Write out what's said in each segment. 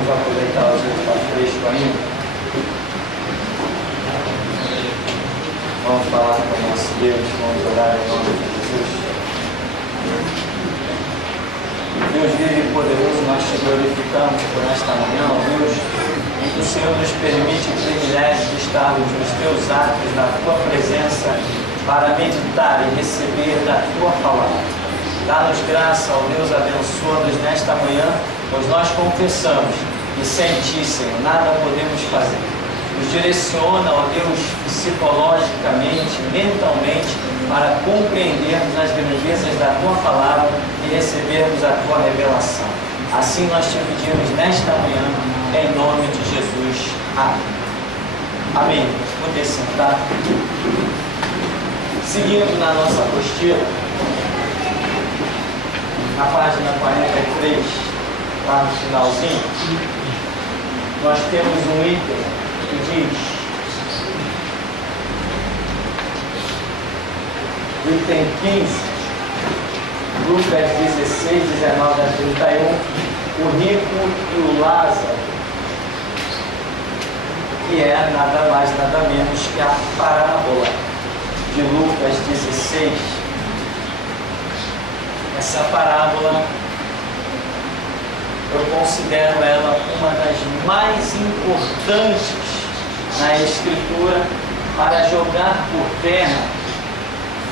Vamos aproveitar os dias para fresco ainda. Vamos falar com o nosso Deus, vamos orar em nome de Jesus. Deus vivo e poderoso, nós te glorificamos por esta manhã, ó Deus, em que o Senhor nos permite o privilégio de estarmos nos teus atos, na tua presença, para meditar e receber da tua palavra. Dá-nos graça, ó Deus, abençoa-nos nesta manhã, pois nós confessamos que sem ti, Senhor, nada podemos fazer. Nos direciona, ó Deus, psicologicamente, mentalmente, para compreendermos as grandezas da tua palavra e recebermos a tua revelação. Assim nós te pedimos nesta manhã, em nome de Jesus. Amém. Amém. Poder sentar. Seguindo na nossa apostila, na página 43, lá no finalzinho, nós temos um item que diz, item 15, Lucas 16, 19 a 31, o rico e o Lázaro, que é nada mais, nada menos que a parábola de Lucas 16. Essa parábola, eu considero ela uma das mais importantes na Escritura para jogar por terra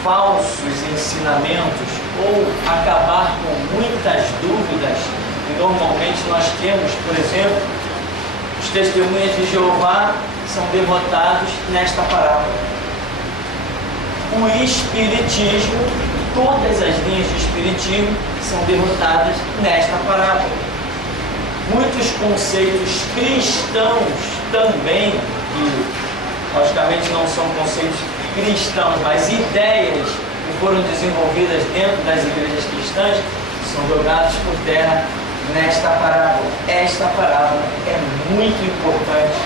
falsos ensinamentos ou acabar com muitas dúvidas que normalmente nós temos. Por exemplo, os testemunhas de Jeová são derrotados nesta parábola. O Espiritismo, todas as linhas de Espiritismo são derrotadas nesta parábola. Muitos conceitos cristãos também, que logicamente não são conceitos cristãos, mas ideias que foram desenvolvidas dentro das igrejas cristãs, são jogados por terra nesta parábola. Esta parábola é muito importante,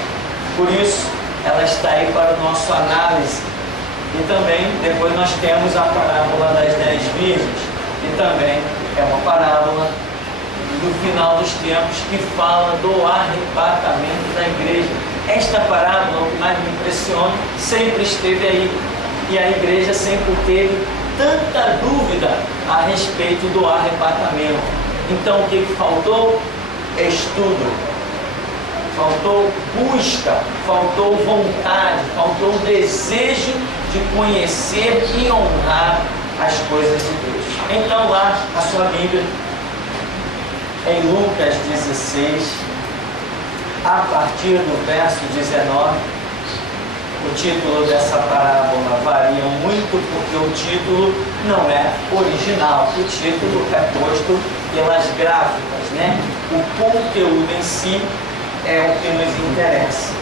por isso ela está aí para o nosso análise. E também, depois nós temos a parábola das 10 virgens, que também é uma parábola do final dos tempos que fala do arrebatamento da igreja. Esta parábola, o que mais me impressiona, sempre esteve aí, e a igreja sempre teve tanta dúvida a respeito do arrebatamento. Então o que faltou? Estudo, faltou busca, faltou vontade, faltou desejo de conhecer e honrar as coisas de Deus. Então lá, a sua Bíblia, em Lucas 16, a partir do verso 19, o título dessa parábola varia muito, porque o título não é original, o título é posto pelas gráficas, né? O conteúdo em si é o que nos interessa.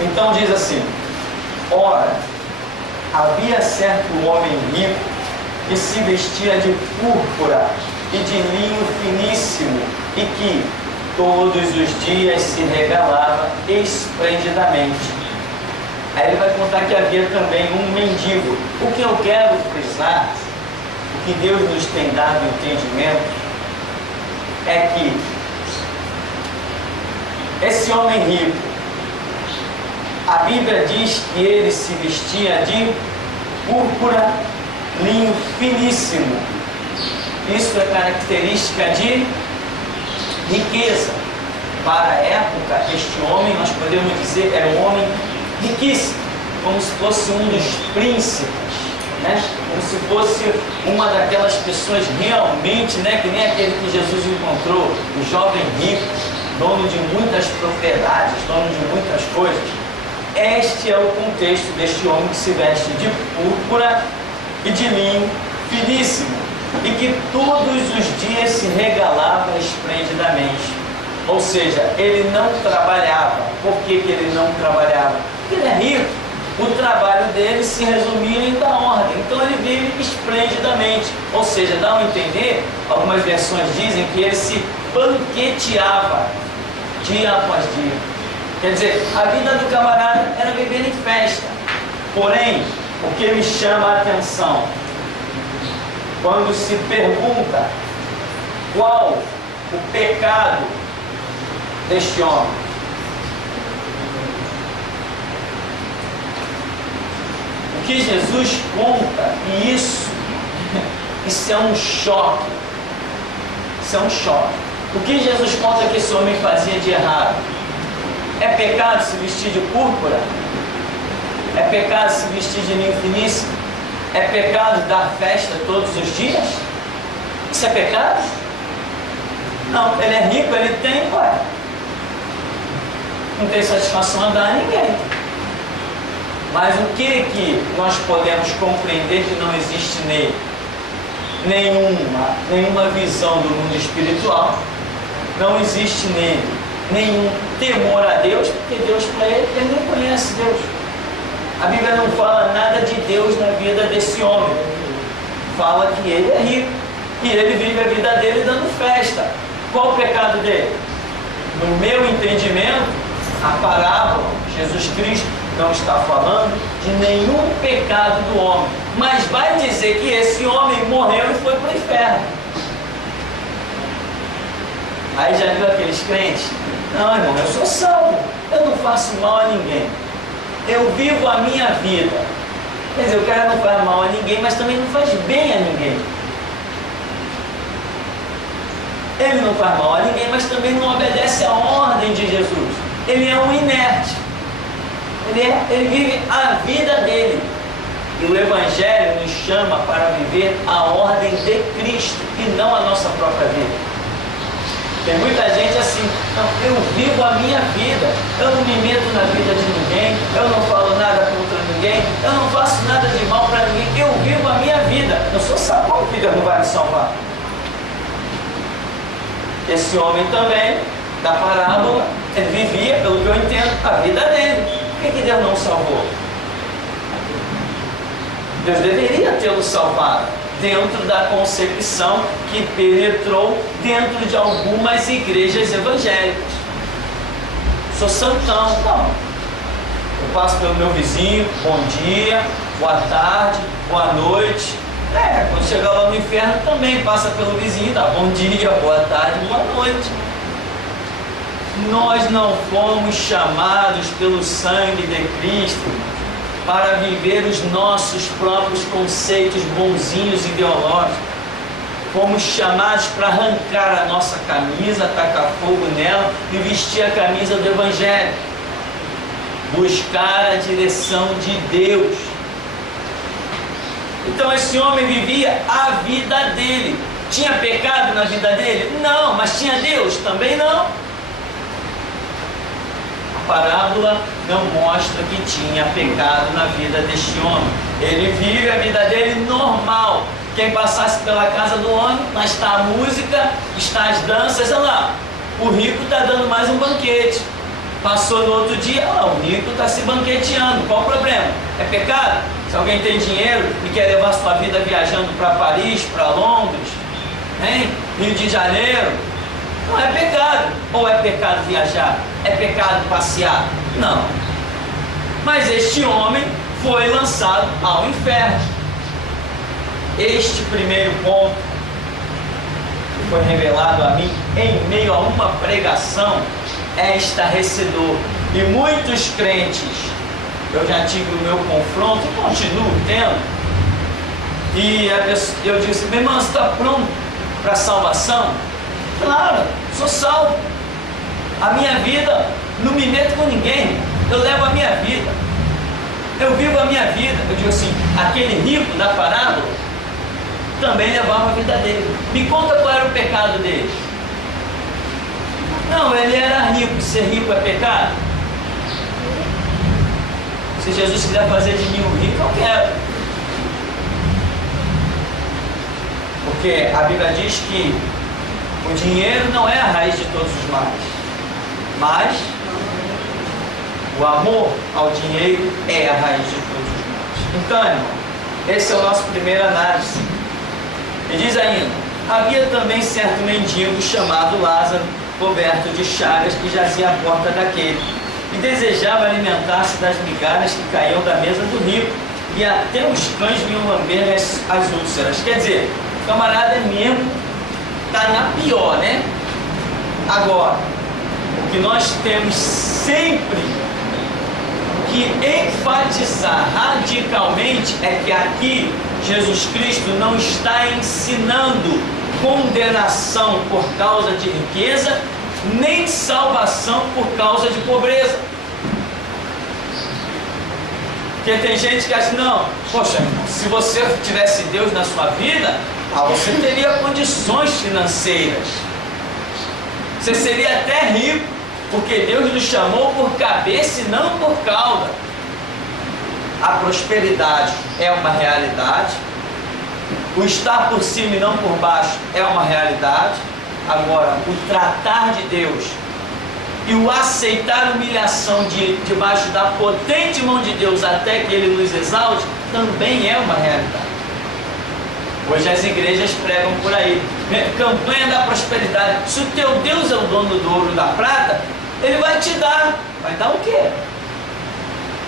Então diz assim: ora, havia certo homem rico que se vestia de púrpura e de linho finíssimo, e que todos os dias se regalava esplendidamente. Aí ele vai contar que havia também um mendigo. O que eu quero frisar, o que Deus nos tem dado entendimento, é que esse homem rico, a Bíblia diz que ele se vestia de púrpura, linho finíssimo. Isso é característica de riqueza. Para a época, este homem, nós podemos dizer, era um homem riquíssimo, como se fosse um dos príncipes, né? Como se fosse uma daquelas pessoas realmente, né? Que nem aquele que Jesus encontrou, o jovem rico, dono de muitas propriedades, dono de muitas coisas. Este é o contexto deste homem que se veste de púrpura e de linho finíssimo, e que todos os dias se regalava esplendidamente. Ou seja, ele não trabalhava. Por que ele não trabalhava? Porque ele é rico. O trabalho dele se resumia em dar ordem. Então ele vive esplendidamente. Ou seja, dá a entender, algumas versões dizem que ele se banqueteava dia após dia. Quer dizer, a vida do camarada era beber em festa. Porém, o que me chama a atenção, quando se pergunta qual o pecado deste homem. O que Jesus conta, e isso é um choque. Isso é um choque. O que Jesus conta que esse homem fazia de errado? É pecado se vestir de púrpura? É pecado se vestir de linho finíssimo? É pecado dar festa todos os dias? Isso é pecado? Não, ele é rico, ele tem, ué. Não tem satisfação a dar a ninguém. Mas o que nós podemos compreender que não existe nele? Nenhuma visão do mundo espiritual. Não existe nele nenhum temor a Deus, porque Deus para ele nem conhece Deus. A Bíblia não fala nada de Deus na vida desse homem. Fala que ele é rico e ele vive a vida dele dando festa. Qual o pecado dele? No meu entendimento, a parábola, Jesus Cristo não está falando de nenhum pecado do homem, mas vai dizer que esse homem morreu e foi para o inferno. Aí já viu aqueles crentes? Não, irmão, eu sou salvo, eu não faço mal a ninguém, eu vivo a minha vida. Quer dizer, o cara não faz mal a ninguém, mas também não faz bem a ninguém. Ele não faz mal a ninguém, mas também não obedece à ordem de Jesus. Ele é um inerte. Ele vive a vida dele. E o Evangelho nos chama para viver a ordem de Cristo e não a nossa própria vida. Tem muita gente assim, não, eu vivo a minha vida, eu não me meto na vida de ninguém, eu não falo nada contra ninguém, eu não faço nada de mal para ninguém, eu vivo a minha vida. Eu sou salvo, como que Deus não vai me salvar? Esse homem também, da parábola, ele vivia, pelo que eu entendo, a vida dele. Por que Deus não salvou? Deus deveria tê-lo salvado dentro da concepção que penetrou dentro de algumas igrejas evangélicas. Sou santão, não. Eu passo pelo meu vizinho, bom dia, boa tarde, boa noite. Quando chegar lá no inferno também passa pelo vizinho, dá bom dia, boa tarde, boa noite. Nós não fomos chamados pelo sangue de Cristo para viver os nossos próprios conceitos bonzinhos ideológicos. Fomos chamados para arrancar a nossa camisa, tacar fogo nela e vestir a camisa do Evangelho. Buscar a direção de Deus. Então esse homem vivia a vida dele. Tinha pecado na vida dele? Não. Mas tinha Deus? Também não. A parábola não mostra que tinha pecado na vida deste homem. Ele vive a vida dele normal. Quem passasse pela casa do homem, mas está a música, está as danças, olha lá, o rico está dando mais um banquete. Passou no outro dia, olha lá, o rico está se banqueteando. Qual o problema? É pecado? Se alguém tem dinheiro e quer levar sua vida viajando para Paris, para Londres, hein? Rio de Janeiro, não é pecado. Ou é pecado viajar? É pecado passear? Não. Mas este homem foi lançado ao inferno. Este primeiro ponto que foi revelado a mim em meio a uma pregação é estarrecedor. E muitos crentes, eu já tive o meu confronto e continuo tendo. E eu disse, meu irmão, você está pronto para a salvação? Claro, sou salvo. A minha vida, não me meto com ninguém, eu levo a minha vida. Eu vivo a minha vida. Eu digo assim, aquele rico da parábola também levava a vida dele. Me conta qual era o pecado dele. Não, ele era rico. Ser rico é pecado? Se Jesus quiser fazer de mim um rico, eu quero. Porque a Bíblia diz que o dinheiro não é a raiz de todos os males, mas o amor ao dinheiro é a raiz de todos os males. Então, irmão, esse é o nosso primeiro análise. E diz ainda, havia também certo mendigo chamado Lázaro, coberto de chagas, que jazia à porta daquele, e desejava alimentar-se das migalhas que caíam da mesa do rico, e até os cães vinham lamber as úlceras. Quer dizer, o camarada mesmo está na pior, né? Agora, o que nós temos sempre que enfatizar radicalmente é que aqui Jesus Cristo não está ensinando condenação por causa de riqueza, nem salvação por causa de pobreza. Porque tem gente que acha, não, poxa, se você tivesse Deus na sua vida, você teria condições financeiras. Você seria até rico, porque Deus nos chamou por cabeça e não por cauda. A prosperidade é uma realidade, o estar por cima e não por baixo é uma realidade. Agora, o tratar de Deus e o aceitar a humilhação debaixo da potente mão de Deus até que Ele nos exalte, também é uma realidade. Hoje as igrejas pregam por aí, campanha da prosperidade. Se o teu Deus é o dono do ouro e da prata, Ele vai te dar. Vai dar o quê?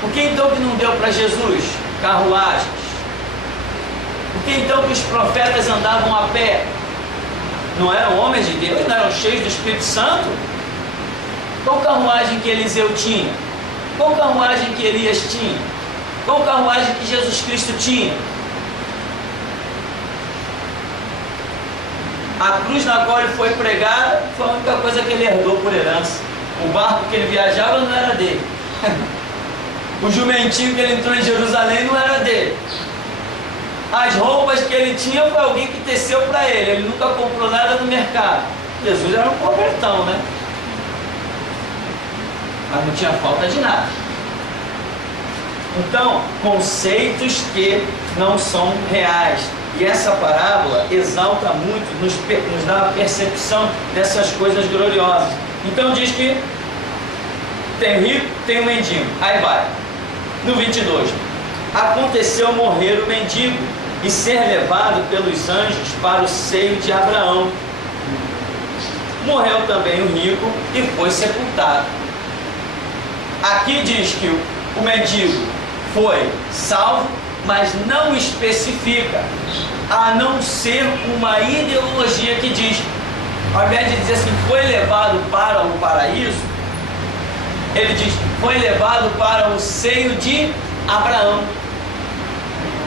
Por que então que não deu para Jesus carruagens? Por que então que os profetas andavam a pé? Não eram homens de Deus? Não eram cheios do Espírito Santo? Qual carruagem que Eliseu tinha? Qual carruagem que Elias tinha? Qual carruagem que Jesus Cristo tinha? A cruz na qual ele foi pregado foi a única coisa que ele herdou por herança. O barco que ele viajava não era dele. O jumentinho que ele entrou em Jerusalém não era dele. As roupas que ele tinha foi alguém que teceu para ele. Ele nunca comprou nada no mercado. Jesus era um pobretão, né? Mas não tinha falta de nada. Então, conceitos que não são reais. E essa parábola exalta muito, nos dá a percepção dessas coisas gloriosas. Então diz que tem o rico, tem o mendigo. Aí vai. No 22. Aconteceu morrer o mendigo e ser levado pelos anjos para o seio de Abraão. Morreu também o rico e foi sepultado. Aqui diz que o mendigo foi salvo, mas não especifica, a não ser uma ideologia que diz, ao invés de dizer assim, foi levado para o paraíso, ele diz, foi levado para o seio de Abraão.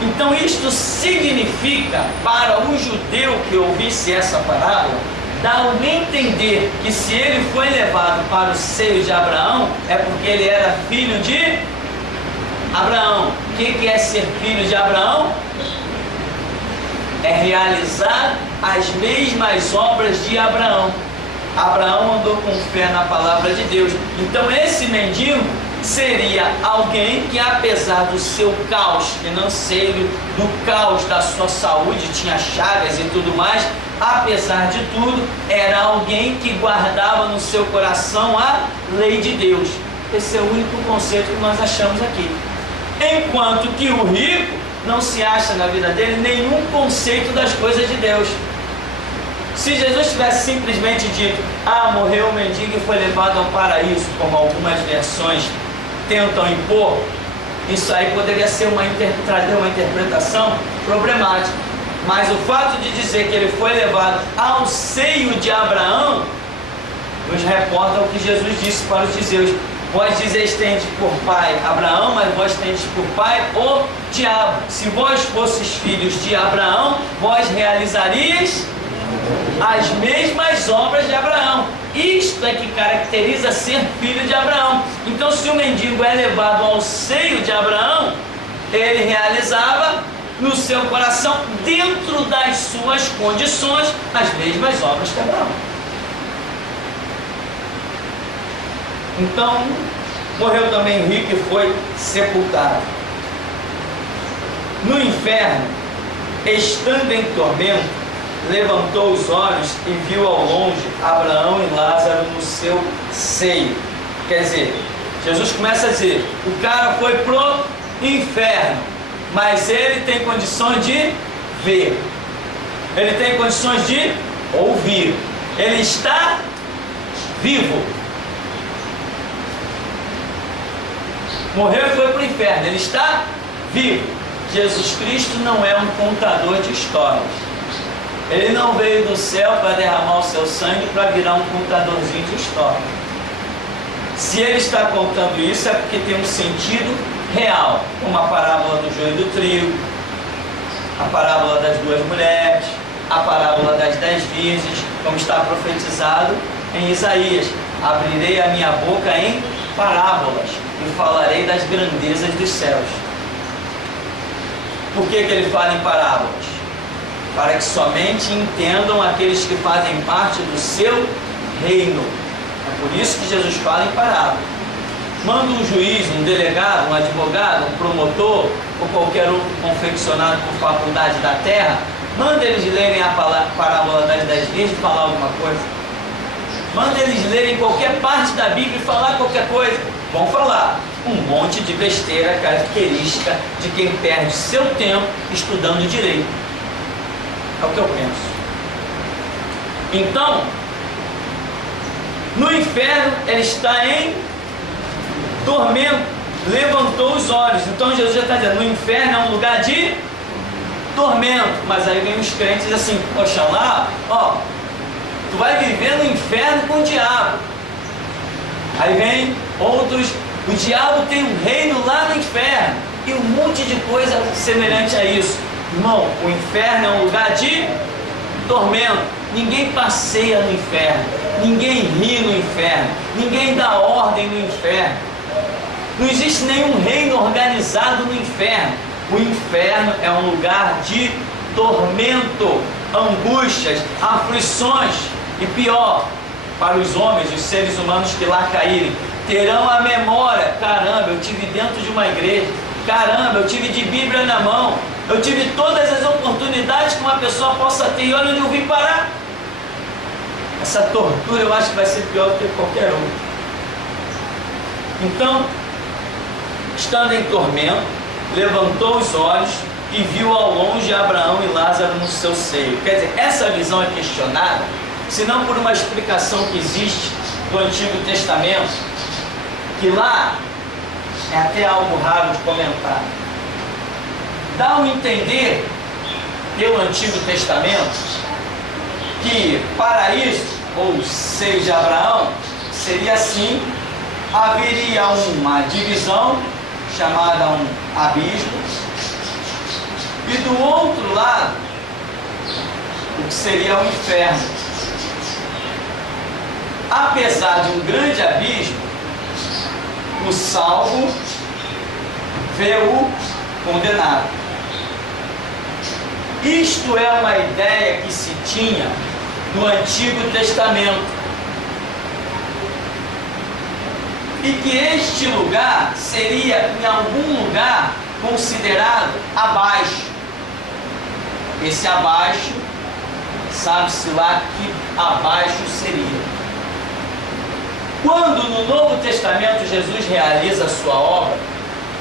Então isto significa, para um judeu que ouvisse essa parábola, dá a entender que se ele foi levado para o seio de Abraão, é porque ele era filho de Abraão. O que é ser filho de Abraão? É realizar as mesmas obras de Abraão. Abraão andou com fé na palavra de Deus. Então esse mendigo seria alguém que, apesar do seu caos financeiro, do caos da sua saúde, tinha chagas e tudo mais, apesar de tudo, era alguém que guardava no seu coração a lei de Deus. Esse é o único conceito que nós achamos aqui. Enquanto que o rico não se acha na vida dele nenhum conceito das coisas de Deus. Se Jesus tivesse simplesmente dito, morreu o mendigo e foi levado ao paraíso, como algumas versões tentam impor, isso aí poderia ser trazer uma interpretação problemática. Mas o fato de dizer que ele foi levado ao seio de Abraão nos reporta o que Jesus disse para os judeus. Vós dizeis tendes por pai Abraão, mas vós tendes por pai o diabo. Se vós fosseis filhos de Abraão, vós realizarias as mesmas obras de Abraão. Isto é que caracteriza ser filho de Abraão. Então, se o mendigo é levado ao seio de Abraão, ele realizava no seu coração, dentro das suas condições, as mesmas obras que Abraão. Então, morreu também o rico e foi sepultado. No inferno, estando em tormento, levantou os olhos e viu ao longe Abraão e Lázaro no seu seio. Quer dizer, Jesus começa a dizer, o cara foi pro inferno, mas ele tem condições de ver, ele tem condições de ouvir, ele está vivo. Morreu e foi para o inferno, ele está vivo. Jesus Cristo não é um contador de histórias. Ele não veio do céu para derramar o seu sangue para virar um contadorzinho de história. Se ele está contando isso é porque tem um sentido real, como a parábola do joio e do trigo, a parábola das duas mulheres, a parábola das 10 virgens, como está profetizado em Isaías. Abrirei a minha boca em parábolas e falarei das grandezas dos céus. Por que ele fala em parábolas? Para que somente entendam aqueles que fazem parte do seu reino. É por isso que Jesus fala em parábolas. Manda um juiz, um delegado, um advogado, um promotor ou qualquer outro confeccionado por faculdade da terra, manda eles lerem a parábola das 10 virgens e falar alguma coisa. Manda eles lerem qualquer parte da Bíblia e falar qualquer coisa. Vão falar um monte de besteira característica de quem perde seu tempo estudando direito. É o que eu penso. Então, no inferno ele está em tormento, levantou os olhos. Então Jesus já está dizendo, no inferno é um lugar de tormento. Mas aí vem os crentes assim, poxa lá, ó, tu vai viver no inferno com o diabo. Aí vem outros, o diabo tem um reino lá no inferno e um monte de coisa semelhante a isso. Irmão, o inferno é um lugar de tormento. Ninguém passeia no inferno, ninguém ri no inferno, ninguém dá ordem no inferno. Não existe nenhum reino organizado no inferno. O inferno é um lugar de tormento, angústias, aflições. E pior, para os homens, os seres humanos que lá caírem, terão a memória: caramba, eu tive dentro de uma igreja, caramba, eu tive de Bíblia na mão, eu tive todas as oportunidades que uma pessoa possa ter, e olha onde eu vim parar. Essa tortura eu acho que vai ser pior do que qualquer outra. Então, estando em tormento, levantou os olhos e viu ao longe Abraão e Lázaro no seu seio. Quer dizer, essa visão é questionada, se não por uma explicação que existe do Antigo Testamento, que lá é até algo raro de comentar. Dá a entender, pelo Antigo Testamento, que paraíso, ou seio de Abraão, seria assim: haveria uma divisão chamada um abismo, e do outro lado o que seria o inferno. Apesar de um grande abismo, o salvo vê o condenado. Isto é uma ideia que se tinha no Antigo Testamento, e que este lugar seria em algum lugar considerado abaixo. Esse abaixo, sabe-se lá que abaixo seria. Quando no Novo Testamento Jesus realiza a sua obra,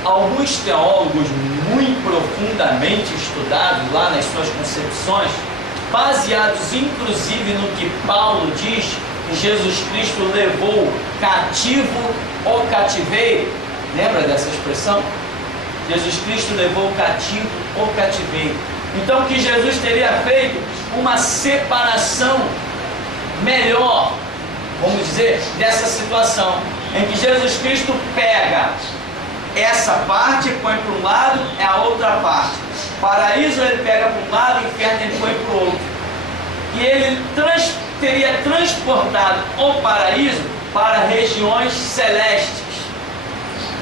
alguns teólogos muito profundamente estudados lá nas suas concepções, baseados inclusive no que Paulo diz que Jesus Cristo levou cativo o cativeiro. Lembra dessa expressão? Jesus Cristo levou cativo o cativeiro. Então que Jesus teria feito uma separação melhor, vamos dizer, dessa situação, em que Jesus Cristo pega essa parte e põe para um lado, é a outra parte. Paraíso ele pega para um lado, inferno ele põe para o outro. E ele teria transportado o paraíso para regiões celestes.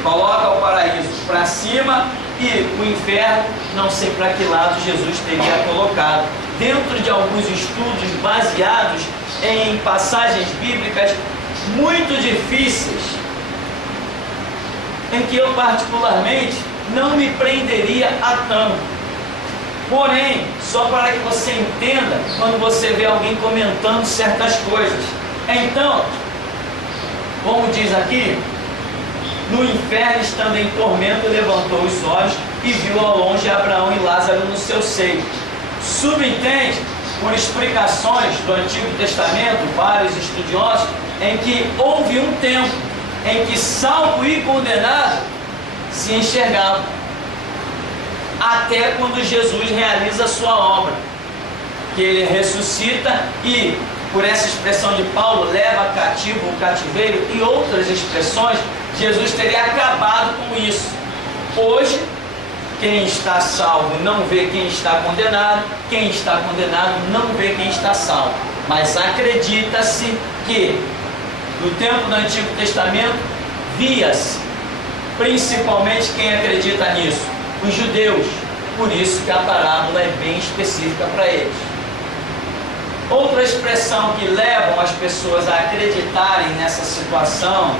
Coloca o paraíso para cima e o inferno, não sei para que lado Jesus teria colocado. Dentro de alguns estudos baseados em passagens bíblicas muito difíceis, em que eu particularmente não me prenderia a tanto. Porém, só para que você entenda quando você vê alguém comentando certas coisas. Então, como diz aqui, no inferno, estando em tormento, levantou os olhos e viu ao longe Abraão e Lázaro no seu seio. Subentende, por explicações do Antigo Testamento, vários estudiosos, em que houve um tempo em que salvo e condenado se enxergavam, até quando Jesus realiza a sua obra. que ele ressuscita e, por essa expressão de Paulo, leva cativo o cativeiro e outras expressões, Jesus teria acabado com isso. Hoje, quem está salvo não vê quem está condenado, quem está condenado não vê quem está salvo. Mas acredita-se que, no tempo do Antigo Testamento, via-se, principalmente quem acredita nisso, os judeus. Por isso que a parábola é bem específica para eles. Outra expressão que levam as pessoas a acreditarem nessa situação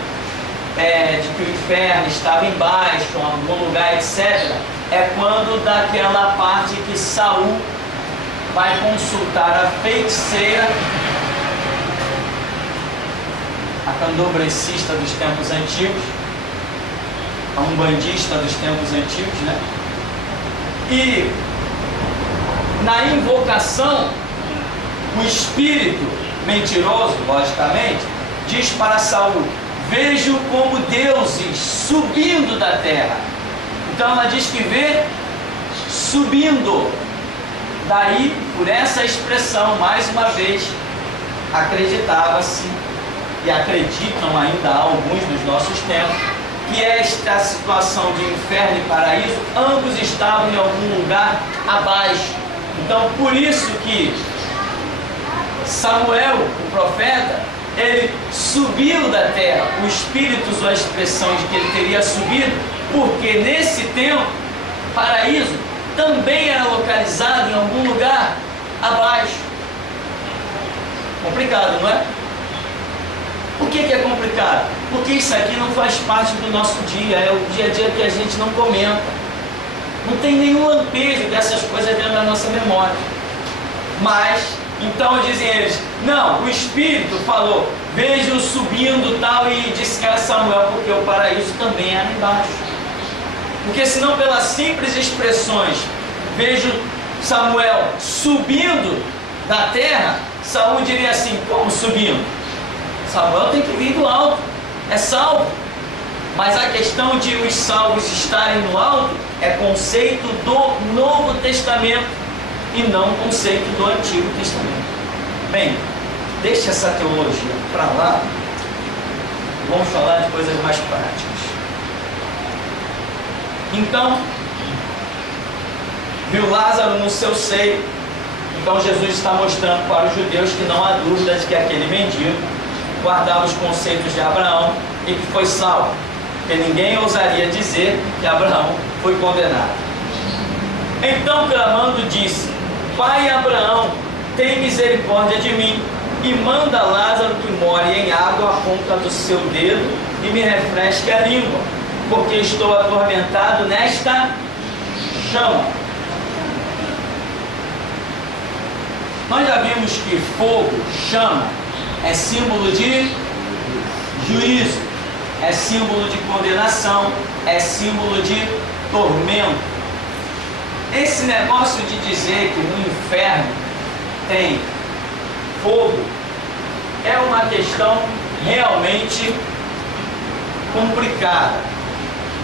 de que o inferno estava embaixo, em algum lugar, etc., é quando daquela parte que Saul vai consultar a feiticeira, a candomblecista dos tempos antigos, a umbandista dos tempos antigos, né? E na invocação, o espírito mentiroso, logicamente, diz para Saul: vejo como deuses subindo da terra. Então ela diz que vê subindo. Daí, por essa expressão, mais uma vez, acreditava-se, e acreditam ainda alguns dos nossos tempos, que esta situação de inferno e paraíso, ambos estavam em algum lugar abaixo. Então, por isso que Samuel, o profeta, ele subiu da terra. O Espírito usou a expressão de que ele teria subido, porque nesse tempo, paraíso também era localizado em algum lugar abaixo. Complicado, não é? Por que é complicado? Porque isso aqui não faz parte do nosso dia, é o dia a dia que a gente não comenta. Não tem nenhum lampejo dessas coisas dentro da nossa memória. Mas, então dizem eles, não, o Espírito falou, vejo subindo tal, e disse que era Samuel, porque o paraíso também era embaixo. Porque senão, pelas simples expressões, vejo Samuel subindo da terra, Saul diria assim, como subindo? Samuel tem que vir do alto, é salvo. Mas a questão de os salvos estarem no alto é conceito do Novo Testamento e não conceito do Antigo Testamento. Bem, deixa essa teologia para lá, vamos falar de coisas mais práticas. Então, viu Lázaro no seu seio. Então Jesus está mostrando para os judeus que não há dúvida de que aquele mendigo guardava os conceitos de Abraão e que foi salvo, porque ninguém ousaria dizer que Abraão foi condenado. Então, clamando, disse: Pai Abraão, tem misericórdia de mim e manda Lázaro que more em água a ponta do seu dedo e me refresque a língua, porque estou atormentado nesta chama. Nós já vimos que fogo, chama, é símbolo de juízo, é símbolo de condenação, é símbolo de tormento. Esse negócio de dizer que no inferno tem fogo é uma questão realmente complicada.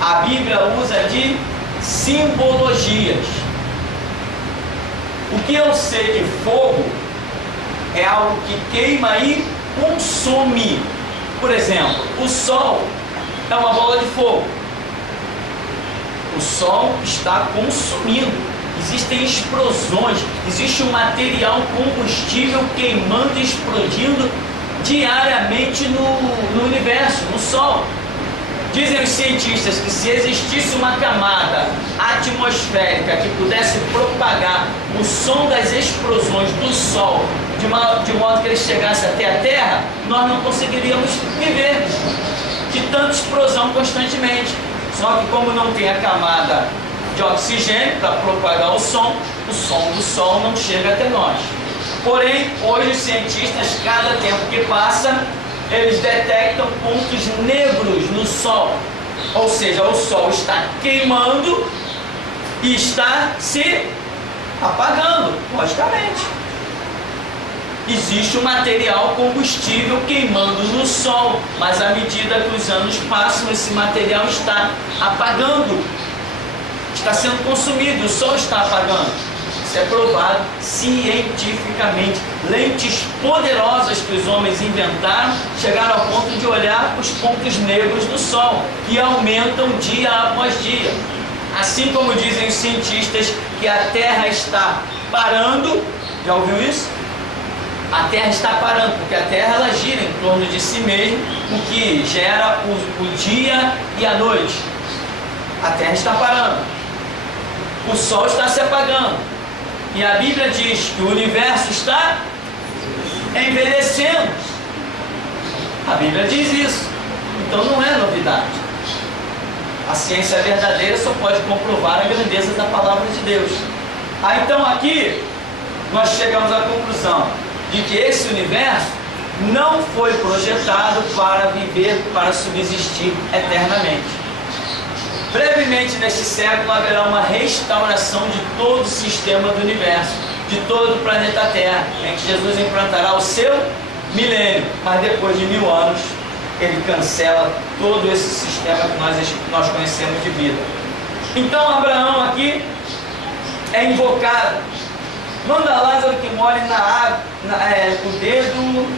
A Bíblia usa de simbologias. O que eu sei de fogo é algo que queima e consome. Por exemplo, o sol é uma bola de fogo. O sol está consumindo. Existem explosões, existe um material combustível queimando e explodindo diariamente no universo, no sol. Dizem os cientistas que se existisse uma camada atmosférica que pudesse propagar o som das explosões do Sol de modo que ele chegasse até a Terra, nós não conseguiríamos viver de tanta explosão constantemente. Só que como não tem a camada de oxigênio para propagar o som do Sol não chega até nós. Porém, hoje os cientistas, cada tempo que passa, eles detectam pontos negros no Sol, ou seja, o Sol está queimando e está se apagando, logicamente. Existe um material combustível queimando no Sol, mas à medida que os anos passam, esse material está apagando, está sendo consumido, o Sol está apagando, Isso é provado cientificamente. Lentes poderosas que os homens inventaram chegaram ao ponto de olhar os pontos negros do Sol, que aumentam dia após dia. Assim como dizem os cientistas que a Terra está parando, já ouviu isso? A Terra está parando, porque a Terra ela gira em torno de si mesma, o que gera o dia e a noite. A Terra está parando. O Sol está se apagando. E a Bíblia diz que o universo está envelhecendo. A Bíblia diz isso. Então não é novidade. A ciência verdadeira só pode comprovar a grandeza da palavra de Deus. Então aqui nós chegamos à conclusão de que esse universo não foi projetado para viver, para subsistir eternamente. Brevemente neste século haverá uma restauração de todo o sistema do universo, de todo o planeta Terra, em que Jesus implantará o seu milênio, mas depois de 1000 anos ele cancela todo esse sistema que nós conhecemos de vida. Então Abraão aqui é invocado. Manda Lázaro que molhe na água, o dedo,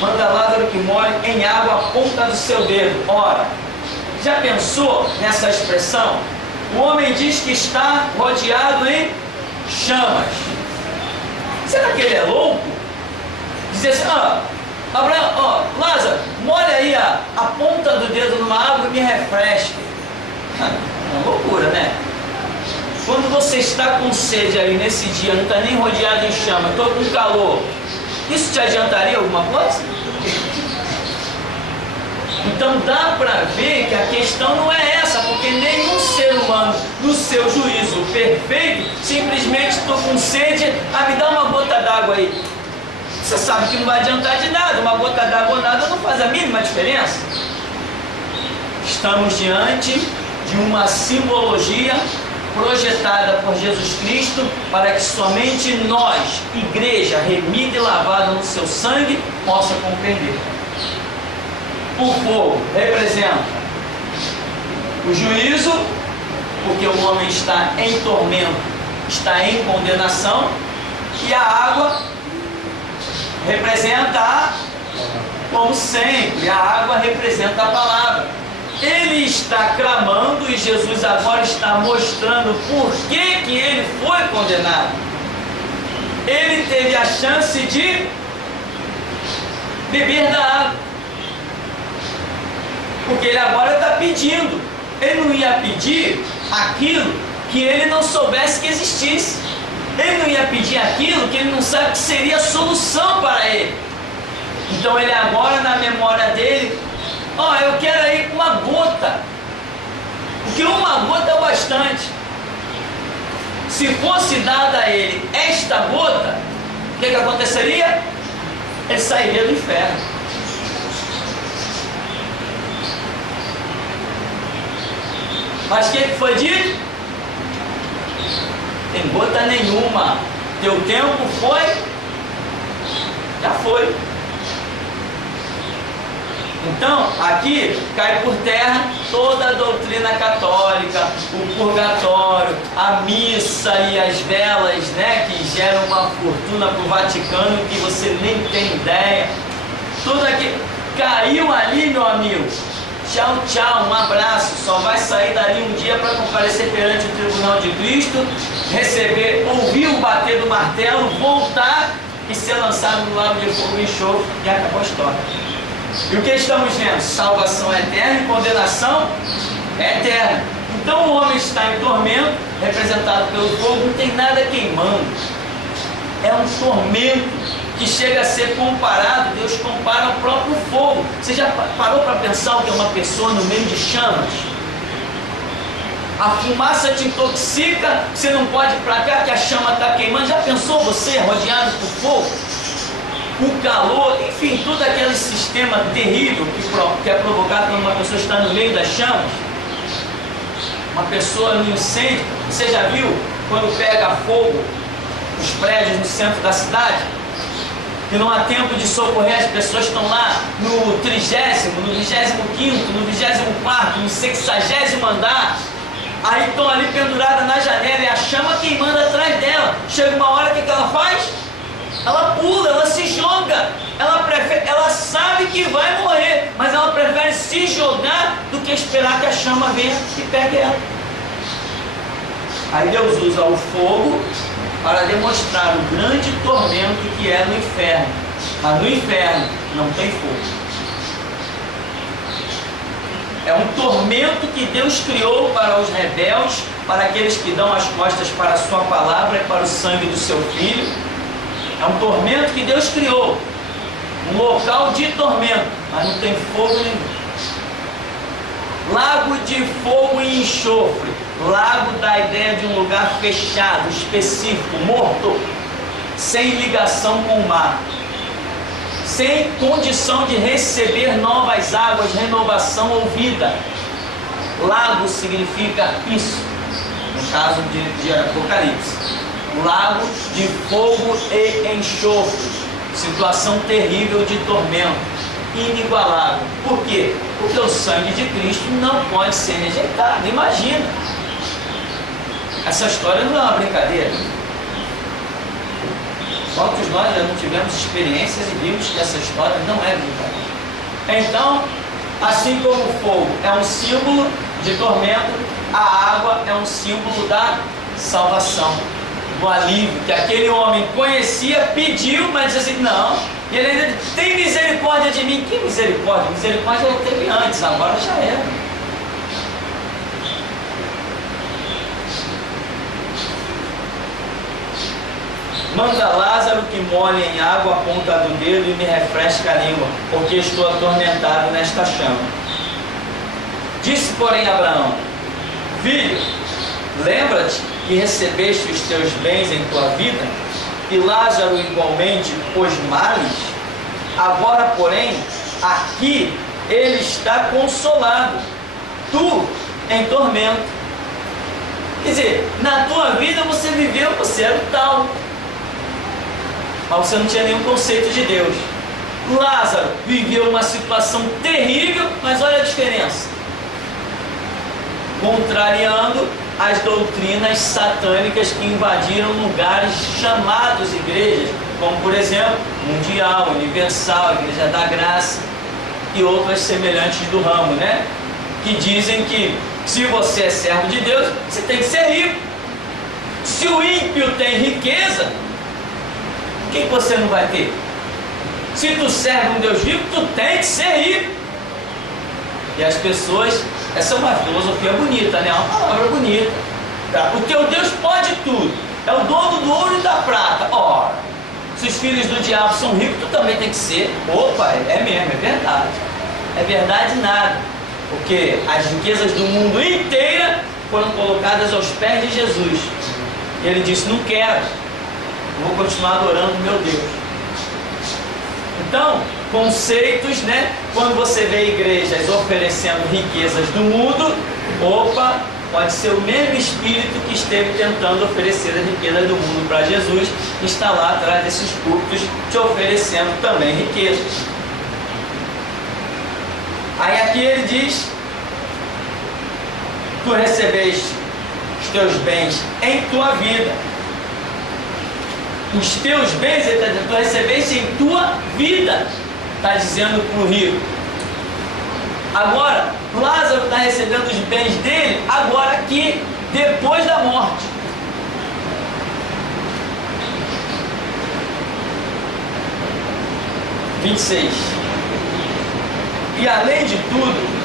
manda Lázaro que molhe em água a ponta do seu dedo. Ora, já pensou nessa expressão? O homem diz que está rodeado em chamas. Será que ele é louco? Dizer assim, Abraão, Lázaro, molha aí a ponta do dedo numa água e me refresque. É uma loucura, né? Quando você está com sede aí nesse dia, não está nem rodeado em chama, estou com calor, isso te adiantaria alguma coisa? Então dá para ver que a questão não é essa, porque nenhum ser humano, no seu juízo perfeito, simplesmente estou com sede, me dá uma gota d'água aí. Você sabe que não vai adiantar de nada, uma gota d'água ou nada não faz a mínima diferença. Estamos diante de uma simbologia projetada por Jesus Cristo para que somente nós, igreja remida e lavada no seu sangue, possa compreender. O fogo representa o juízo, porque o homem está em tormento, está em condenação, e a água representa como sempre, a água representa a palavra. Ele está clamando e Jesus agora está mostrando por que ele foi condenado. Ele teve a chance de beber da água, porque ele agora está pedindo. Ele não ia pedir aquilo que ele não soubesse que existisse. Ele não ia pedir aquilo que ele não sabe que seria a solução para ele. Então ele agora, na memória dele, eu quero aí uma gota, porque uma gota é o bastante. Se fosse dada a ele esta gota, o que aconteceria? Ele sairia do inferno. Mas o que foi dito? Tem gota nenhuma. Teu tempo foi? Já foi. Então, aqui cai por terra toda a doutrina católica, o purgatório, a missa e as velas, que geram uma fortuna para o Vaticano que você nem tem ideia. Tudo aqui caiu ali, meu amigo. Tchau, tchau, um abraço. Só vai sair dali um dia para comparecer perante o tribunal de Cristo, receber, ouvir o bater do martelo, voltar e ser lançado no lago de fogo e enxofre, e acabou a história. E o que estamos vendo? Salvação eterna e condenação eterna. Então o homem está em tormento, representado pelo fogo, não tem nada queimando. É um tormento que chega a ser comparado, Deus compara ao próprio fogo. Você já parou para pensar o que é uma pessoa no meio de chamas? A fumaça te intoxica, você não pode ir para cá que a chama está queimando. Já pensou você rodeado por fogo? O calor, enfim, todo aquele sistema terrível que é provocado quando uma pessoa está no meio das chamas. Uma pessoa no incêndio, você já viu quando pega fogo os prédios no centro da cidade? Que não há tempo de socorrer, as pessoas estão lá no 30º, no 25º, no 24º, no 60º andar, Aí estão ali penduradas na janela e a chama queimando atrás dela. Chega uma hora, o que ela faz? Ela pula, ela se joga. Ela sabe que vai morrer, mas ela prefere se jogar do que esperar que a chama venha e pegue ela. Aí Deus usa o fogo para demonstrar o grande tormento que é no inferno. Mas no inferno não tem fogo. É um tormento que Deus criou para os rebeldes, para aqueles que dão as costas para a sua palavra e para o sangue do seu filho. É um tormento que Deus criou, um local de tormento, mas não tem fogo nenhum. Lago de fogo e enxofre. Lago dá a ideia de um lugar fechado, específico, morto, sem ligação com o mar, sem condição de receber novas águas, renovação ou vida. Lago significa isso, no caso de Apocalipse. Lago de fogo e enxofre, situação terrível de tormento, inigualável. Por quê? Porque o sangue de Cristo não pode ser rejeitado. Imagina, essa história não é uma brincadeira. Quantos nós já não tivemos experiências e vimos que essa história não é brincadeira? Então, assim como o fogo é um símbolo de tormento, a água é um símbolo da salvação, do alívio, que aquele homem conhecia, pediu, mas disse assim, não, e ele ainda tem misericórdia de mim. Que misericórdia? Misericórdia ele teve antes, agora já era. Manda Lázaro que molhe em água a ponta do dedo e me refresque a língua, porque estou atormentado nesta chama. Disse, porém, Abraão, filho, lembra-te que recebeste os teus bens em tua vida, e Lázaro igualmente os males. Agora, porém, aqui ele está consolado, tu em tormento. Quer dizer, na tua vida você viveu, você era o tal, mas você não tinha nenhum conceito de Deus. Lázaro viveu uma situação terrível, mas olha a diferença, contrariando as doutrinas satânicas que invadiram lugares chamados igrejas, como por exemplo, Mundial, Universal, Igreja da Graça e outras semelhantes do ramo, né? Que dizem que se você é servo de Deus, você tem que ser rico. Se o ímpio tem riqueza, o que você não vai ter? Se tu serve um Deus rico, tu tem que ser rico. E as pessoas, essa é uma filosofia bonita, né? É uma palavra bonita. Tá? O teu Deus pode tudo, é o dono do ouro e da prata. Ora, se os filhos do diabo são ricos, tu também tem que ser. Opa, é mesmo, é verdade. É verdade nada, porque as riquezas do mundo inteira foram colocadas aos pés de Jesus. E ele disse, não quero, vou continuar adorando o meu Deus. Então, conceitos, né? Quando você vê igrejas oferecendo riquezas do mundo, opa, pode ser o mesmo espírito que esteve tentando oferecer as riquezas do mundo para Jesus, está lá atrás desses púlpitos te oferecendo também riquezas. Aí aqui ele diz, tu recebeste os teus bens em tua vida. Os teus bens, ele está dizendo, tu recebeste em tua vida, está dizendo para o rico. Agora, Lázaro está recebendo os bens dele, agora aqui, depois da morte. (26) E além de tudo,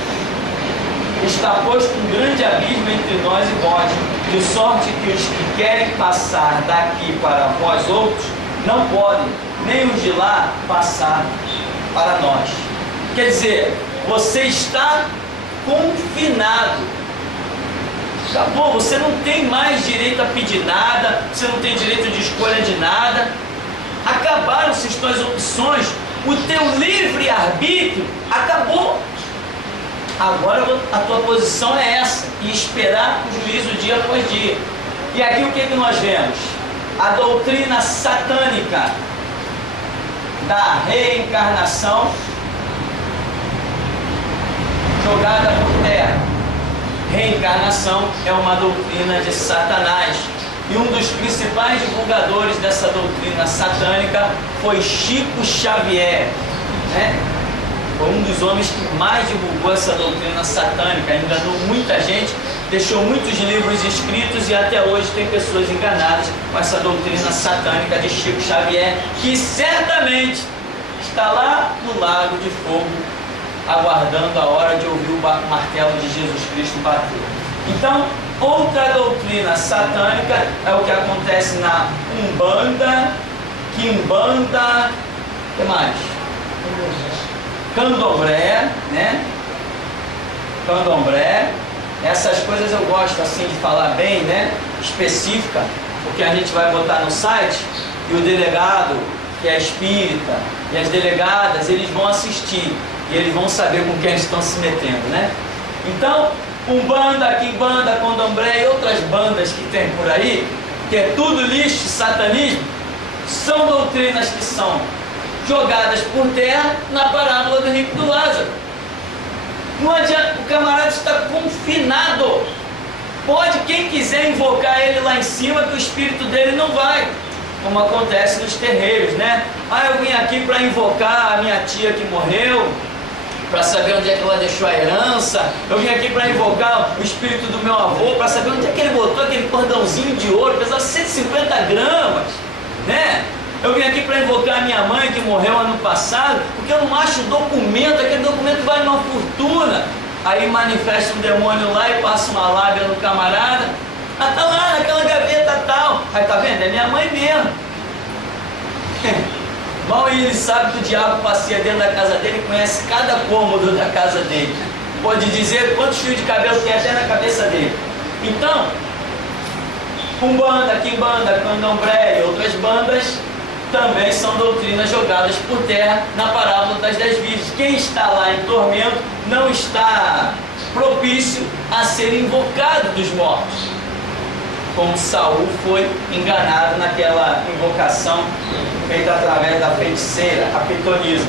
está posto um grande abismo entre nós e vós, de sorte que os que querem passar daqui para vós outros, não podem, nem os de lá passar para nós. Quer dizer, você está confinado. Acabou, você não tem mais direito a pedir nada, você não tem direito de escolha de nada. Acabaram-se as tuas opções, o teu livre-arbítrio acabou. Agora a tua posição é essa, e esperar o juízo dia após dia. E aqui o que nós vemos? A doutrina satânica da reencarnação jogada por terra. reencarnação é uma doutrina de Satanás. E um dos principais divulgadores dessa doutrina satânica foi Chico Xavier, né? Foi um dos homens que mais divulgou essa doutrina satânica, enganou muita gente, deixou muitos livros escritos e até hoje tem pessoas enganadas com essa doutrina satânica de Chico Xavier, que certamente está lá no lago de fogo, aguardando a hora de ouvir o martelo de Jesus Cristo bater. Então, outra doutrina satânica é o que acontece na Umbanda, Quimbanda, o que mais? Candomblé, né? Candomblé. Essas coisas eu gosto assim de falar bem, né? Específica, porque a gente vai botar no site e o delegado, que é espírita, e as delegadas, eles vão assistir e eles vão saber com quem eles estão se metendo, né? Então, Umbanda, Quimbanda, Candomblé e outras bandas que tem por aí, que é tudo lixo, satanismo, são doutrinas que são jogadas por terra na parábola do rico e do Lázaro. Não adianta, o camarada está confinado. Pode quem quiser invocar ele lá em cima, que o espírito dele não vai, como acontece nos terreiros, né? Ah, eu vim aqui para invocar a minha tia que morreu, para saber onde é que ela deixou a herança. Eu vim aqui para invocar o espírito do meu avô, para saber onde é que ele botou aquele cordãozinho de ouro, pesava 150 gramas, né? Eu vim aqui para invocar a minha mãe que morreu ano passado, porque eu não acho documento, aquele documento vale uma fortuna. Aí manifesta um demônio lá e passa uma lábia no camarada. Ah, tá lá naquela gaveta tal. Aí tá vendo? É minha mãe mesmo. Mal ele sabe que o diabo passeia dentro da casa dele e conhece cada cômodo da casa dele. Pode dizer quantos fios de cabelo tem até na cabeça dele. Então, Umbanda, Quimbanda, Candomblé e outras bandas também são doutrinas jogadas por terra na parábola das 10 virgens. Quem está lá em tormento não está propício a ser invocado dos mortos, como Saul foi enganado naquela invocação feita através da feiticeira, a pitonisa.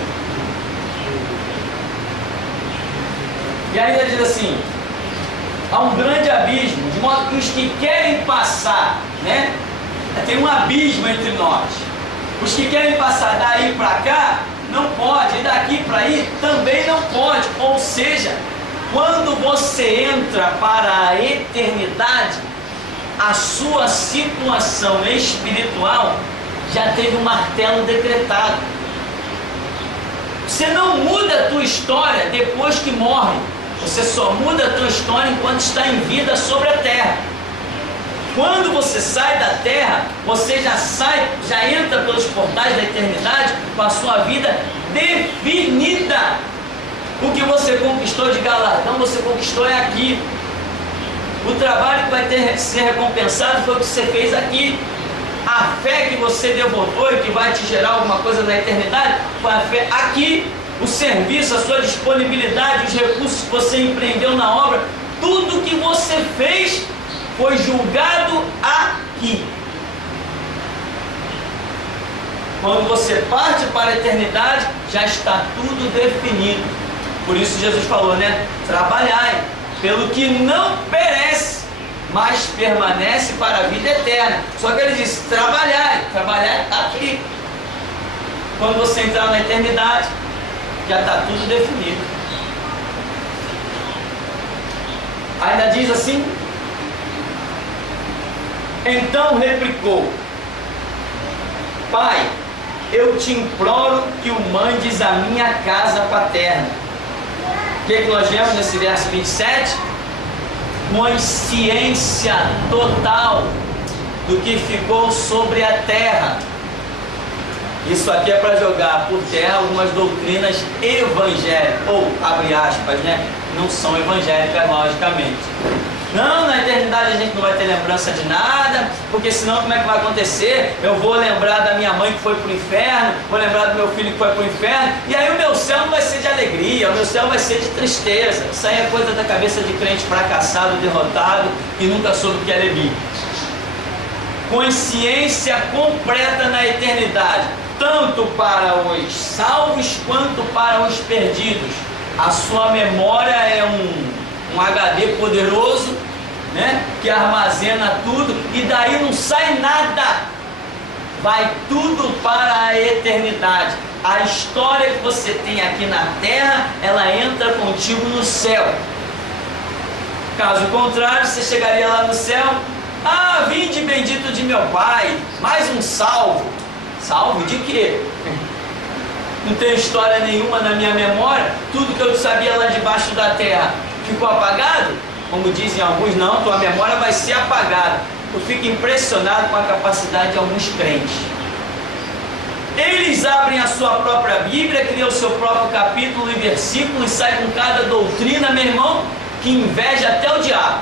E ainda diz assim: há um grande abismo, de modo que os que querem passar, né? Tem um abismo entre nós. Os que querem passar daí para cá, não pode, e daqui para aí também não pode. Ou seja, quando você entra para a eternidade, a sua situação espiritual já teve um martelo decretado. Você não muda a tua história depois que morre. Você só muda a tua história enquanto está em vida sobre a terra. Quando você sai da terra, você já entra pelos portais da eternidade com a sua vida definida. O que você conquistou de galardão, você conquistou é aqui. O trabalho que vai ser recompensado foi o que você fez aqui. A fé que você devotou e que vai te gerar alguma coisa na eternidade foi a fé aqui. O serviço, a sua disponibilidade, os recursos que você empreendeu na obra, tudo que você fez foi julgado aqui. Quando você parte para a eternidade, já está tudo definido. Por isso Jesus falou, né? Trabalhai pelo que não perece, mas permanece para a vida eterna. Só que ele disse, trabalhai está aqui. Quando você entrar na eternidade, já está tudo definido. Ainda diz assim: então replicou: Pai, eu te imploro que o mandes à minha casa paterna. O que nós vemos nesse verso 27? Consciência total do que ficou sobre a terra. Isso aqui é para jogar por terra algumas doutrinas evangélicas, ou, abre aspas, né? Não são evangélicas, logicamente. Não, na eternidade a gente não vai ter lembrança de nada, porque senão como é que vai acontecer? Eu vou lembrar da minha mãe que foi para o inferno, vou lembrar do meu filho que foi para o inferno, e aí o meu céu não vai ser de alegria, o meu céu vai ser de tristeza. Isso aí é coisa da cabeça de crente fracassado, derrotado, que nunca soube o que é Levi. Consciência completa na eternidade, tanto para os salvos quanto para os perdidos. A sua memória é um HD poderoso, né, que armazena tudo, e daí não sai nada. Vai tudo para a eternidade. A história que você tem aqui na terra, ela entra contigo no céu. Caso contrário, você chegaria lá no céu: ah, vinde bendito de meu Pai, mais um salvo. Salvo de quê? Não tenho história nenhuma na minha memória. Tudo que eu sabia lá debaixo da terra ficou apagado? Como dizem alguns, não, tua memória vai ser apagada. Eu fico impressionado com a capacidade de alguns crentes. Eles abrem a sua própria Bíblia, criam o seu próprio capítulo e versículo e saem com cada doutrina, meu irmão, que inveja até o diabo.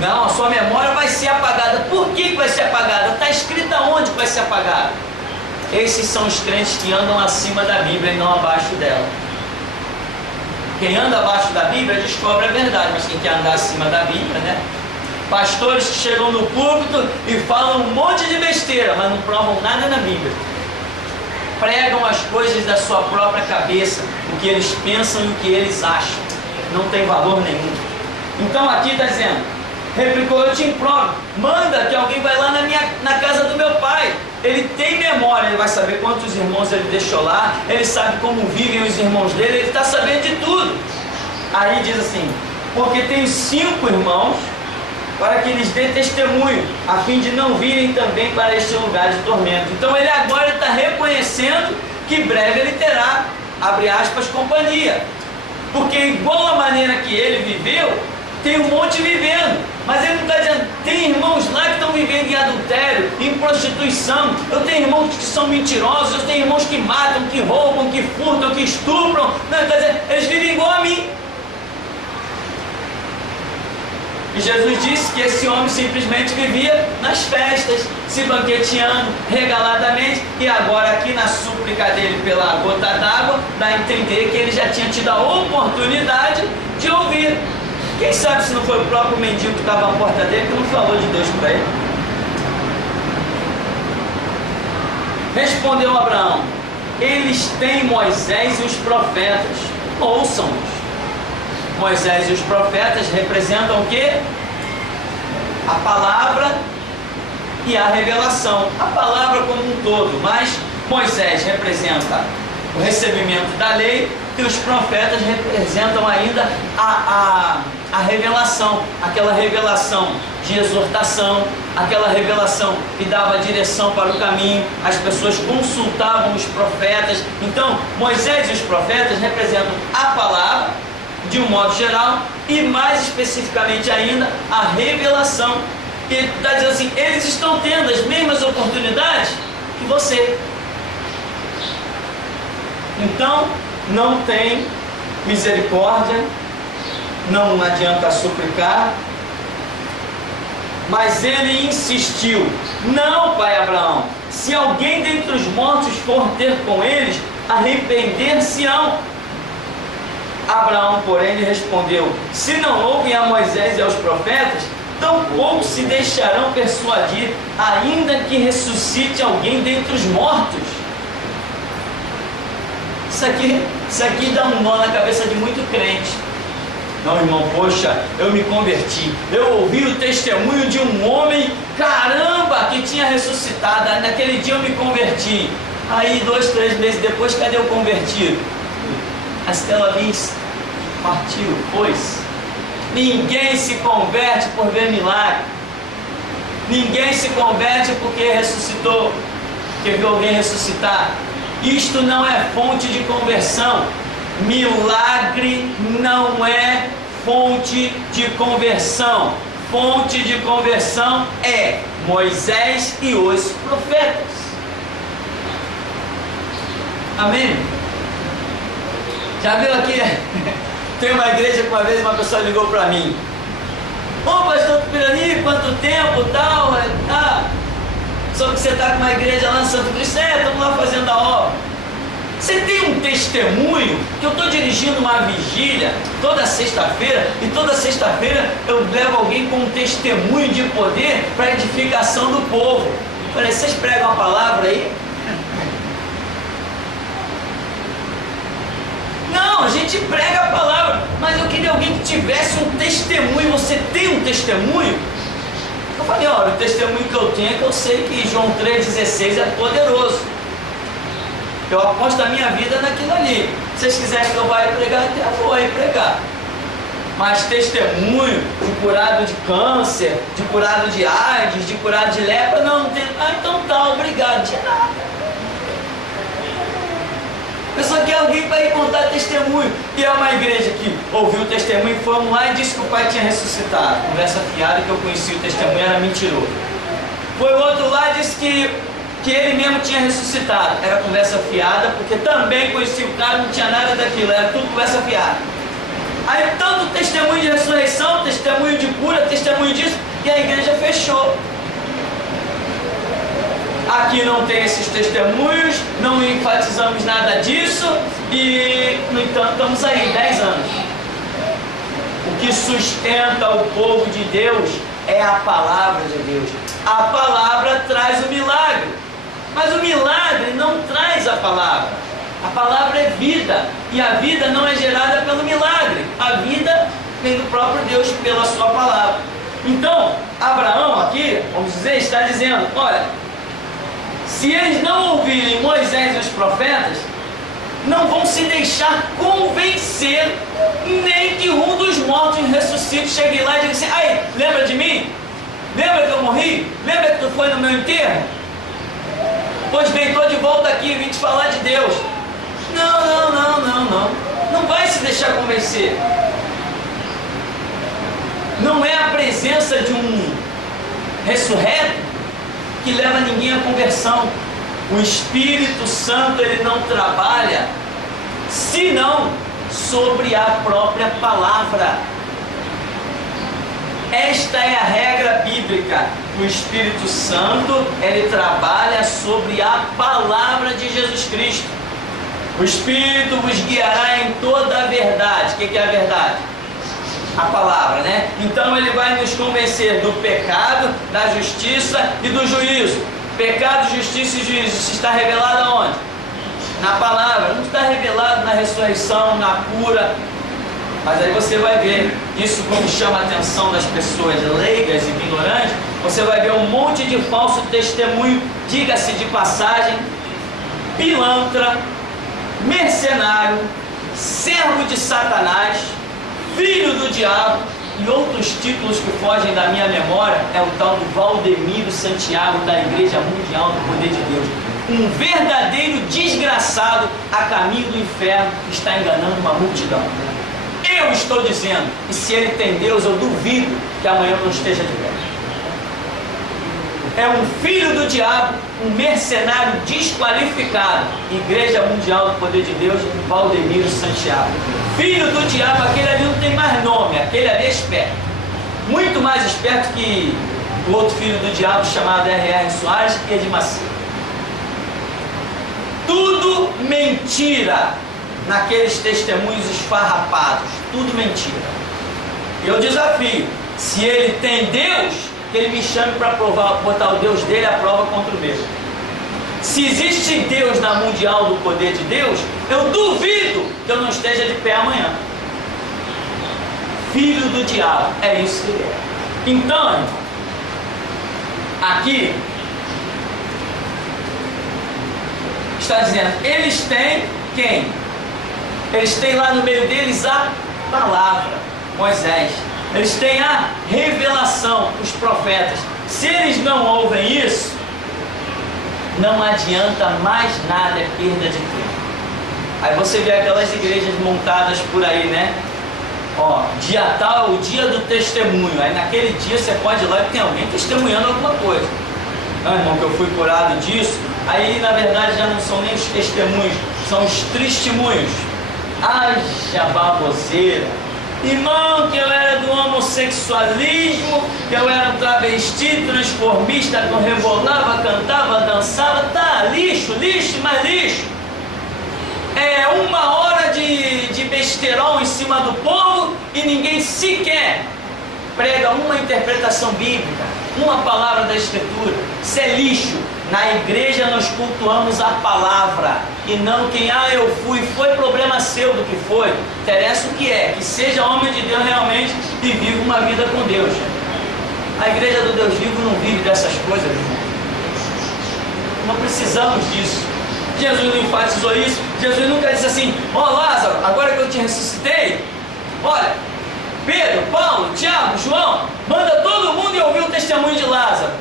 Não, a sua memória vai ser apagada. Por que vai ser apagada? Está escrito aonde que vai ser apagada? Esses são os crentes que andam acima da Bíblia e não abaixo dela. Quem anda abaixo da Bíblia descobre a verdade, mas quem quer andar acima da Bíblia, né? Pastores que chegam no púlpito e falam um monte de besteira, mas não provam nada na Bíblia. Pregam as coisas da sua própria cabeça, o que eles pensam e o que eles acham. Não tem valor nenhum. Então aqui está dizendo, replicou: eu te imploro, manda que alguém vai lá na casa do meu pai. Ele tem memória, ele vai saber quantos irmãos ele deixou lá, ele sabe como vivem os irmãos dele, ele está sabendo de tudo. Aí diz assim: porque tenho 5 irmãos, para que lhes dê testemunho, a fim de não virem também para este lugar de tormento. Então ele agora está reconhecendo que breve ele terá, abre aspas, companhia. Porque igual a maneira que ele viveu, tem um monte vivendo. Mas ele não está dizendo, tem irmãos lá que estão vivendo em adultério, em prostituição. Eu tenho irmãos que são mentirosos, eu tenho irmãos que matam, que roubam, que furtam, que estupram. Não, ele está dizendo, eles vivem igual a mim. E Jesus disse que esse homem simplesmente vivia nas festas, se banqueteando regaladamente, e agora aqui na súplica dele pela gota d'água, dá a entender que ele já tinha tido a oportunidade de ouvir. Quem sabe se não foi o próprio mendigo que estava à porta dele que não falou de Deus para ele? Respondeu Abraão: eles têm Moisés e os profetas, ouçam-os. Moisés e os profetas representam o quê? A palavra e a revelação. A palavra como um todo, mas Moisés representa o recebimento da lei e os profetas representam ainda a revelação, aquela revelação de exortação, aquela revelação que dava direção para o caminho. As pessoas consultavam os profetas. Então Moisés e os profetas representam a palavra de um modo geral e mais especificamente ainda a revelação. E ele está dizendo assim, eles estão tendo as mesmas oportunidades que você. Então não tem misericórdia, não adianta suplicar. Mas ele insistiu: não, pai Abraão, se alguém dentre os mortos for ter com eles, arrepender-se-ão. Abraão, porém, lhe respondeu: se não ouvem a Moisés e aos profetas, tampouco se deixarão persuadir, ainda que ressuscite alguém dentre os mortos. Isso aqui dá um nó na cabeça de muito crente. Não, irmão, poxa, eu me converti, eu ouvi o testemunho de um homem, caramba, que tinha ressuscitado, naquele dia eu me converti. Aí 2, 3 meses depois, cadê o convertido? A Estela Lins partiu, pois. Ninguém se converte por ver milagre. Ninguém se converte porque ressuscitou, porque viu alguém ressuscitar. Isto não é fonte de conversão. Milagre não é fonte de conversão. Fonte de conversão é Moisés e os profetas. Amém? Já viu aqui? Tem uma igreja que uma vez uma pessoa ligou para mim: ô pastor Pirani, quanto tempo, tal, só que você está com uma igreja lá em Santo Cristo. Estamos lá fazendo a obra. Você tem um testemunho que eu estou dirigindo uma vigília toda sexta-feira, e toda sexta-feira eu levo alguém com um testemunho de poder para edificação do povo. Eu falei: vocês pregam a palavra aí? Não, a gente gente prega a palavra, mas eu queria alguém que tivesse um testemunho. Você tem um testemunho? Eu falei, olha, o testemunho que eu tenho é que eu sei que João 3,16 é poderoso. Eu aposto a minha vida naquilo ali. Se vocês quiserem que eu vá pregar, até eu vou aí pregar. Mas testemunho de curado de câncer, de curado de AIDS, de curado de lepra, não tem. Ah, então tá, obrigado. De nada. Eu só quero alguém para ir contar testemunho. E é uma igreja que ouviu o testemunho, fomos lá e disse que o pai tinha ressuscitado. Conversa fiada, que eu conheci o testemunho, era mentiroso. Foi o outro lá e disse que ele mesmo tinha ressuscitado. Era conversa fiada, porque também conheci o cara, não tinha nada daquilo, era tudo conversa fiada. Aí tanto testemunho de ressurreição, testemunho de cura, testemunho disso, e a igreja fechou. Aqui não tem esses testemunhos, não enfatizamos nada disso, e no entanto estamos aí 10 anos. O que sustenta o povo de Deus é a palavra de Deus. A palavra traz o milagre, mas o milagre não traz a palavra. A palavra é vida, e a vida não é gerada pelo milagre. A vida vem do próprio Deus pela sua palavra. Então, Abraão aqui, vamos dizer, está dizendo, olha, se eles não ouvirem Moisés e os profetas, não vão se deixar convencer, nem que um dos mortos ressuscite, chegue lá e diga assim, aí, lembra de mim? Lembra que eu morri? Lembra que tu foi no meu enterro? Pois bem, estou de volta aqui e vim te falar de Deus. Não vai se deixar convencer. Não é a presença de um ressurreto que leva ninguém à conversão. O Espírito Santo, ele não trabalha senão sobre a própria palavra. Esta é a regra bíblica. O Espírito Santo, ele trabalha sobre a palavra de Jesus Cristo. O Espírito vos guiará em toda a verdade. O que é a verdade? A palavra, né? Então ele vai nos convencer do pecado, da justiça e do juízo. Pecado, justiça e juízo, isso está revelado aonde? Na palavra. Não está revelado na ressurreição, na cura. Mas aí você vai ver, isso como chama a atenção das pessoas leigas e ignorantes, você vai ver um monte de falso testemunho, diga-se de passagem, pilantra, mercenário, servo de Satanás, filho do diabo e outros títulos que fogem da minha memória. É o tal do Valdemiro Santiago da Igreja Mundial do Poder de Deus. Um verdadeiro desgraçado a caminho do inferno que está enganando uma multidão. Eu estou dizendo, e se ele tem Deus, eu duvido que amanhã não esteja de pé. É um filho do diabo, um mercenário desqualificado. Igreja Mundial do Poder de Deus, Valdemiro Santiago. Filho do diabo, aquele ali não tem mais nome, aquele ali é esperto. Muito mais esperto que o outro filho do diabo chamado R.R. Soares e Edir Macedo. Tudo mentira naqueles testemunhos esfarrapados. Tudo mentira. Eu desafio, se ele tem Deus, que ele me chame para botar o Deus dele à prova contra o meu. Se existe Deus na Mundial do Poder de Deus, eu duvido que eu não esteja de pé amanhã. Filho do diabo, é isso que ele é. Então, aqui está dizendo, eles têm quem? Eles têm lá no meio deles a palavra, Moisés. Eles têm a revelação, os profetas. Se eles não ouvem isso, não adianta mais nada, é perda de tempo. Aí você vê aquelas igrejas montadas por aí, né? Ó, dia tal, o dia do testemunho. Aí naquele dia você pode ir lá e tem alguém testemunhando alguma coisa. Não, irmão, que eu fui curado disso. Aí na verdade já não são nem os testemunhos, são os testemunhos. Haja baboseira. Irmão, que eu era do homossexualismo, que eu era um travesti, transformista, que eu rebolava, cantava, dançava. Tá, lixo, lixo, mas lixo. É 1 hora de besterol em cima do povo e ninguém sequer prega uma interpretação bíblica, uma palavra da Escritura. Isso é lixo. Na igreja nós cultuamos a palavra e não quem, eu fui, foi problema seu do que foi. Interessa o que é, que seja homem de Deus realmente e viva uma vida com Deus. A igreja do Deus vivo não vive dessas coisas, irmão. Não precisamos disso. Jesus não enfatizou isso. Jesus nunca disse assim: Lázaro, agora que eu te ressuscitei, olha, Pedro, Paulo, Tiago, João, manda todo mundo ir ouvir o testemunho de Lázaro.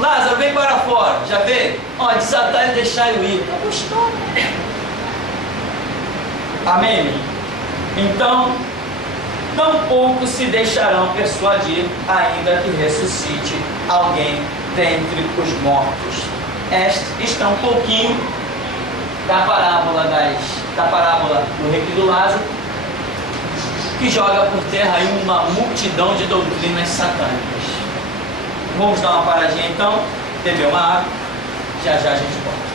Lázaro, vem para fora. Já veio? Desatar e deixar eu ir. Não gostou. Amém? Então, tampouco se deixarão persuadir, ainda que ressuscite alguém dentre os mortos. Este é um pouquinho da parábola do rico e do Lázaro, que joga por terra aí uma multidão de doutrinas satânicas. Vamos dar uma paradinha então, beber uma água, já já a gente volta.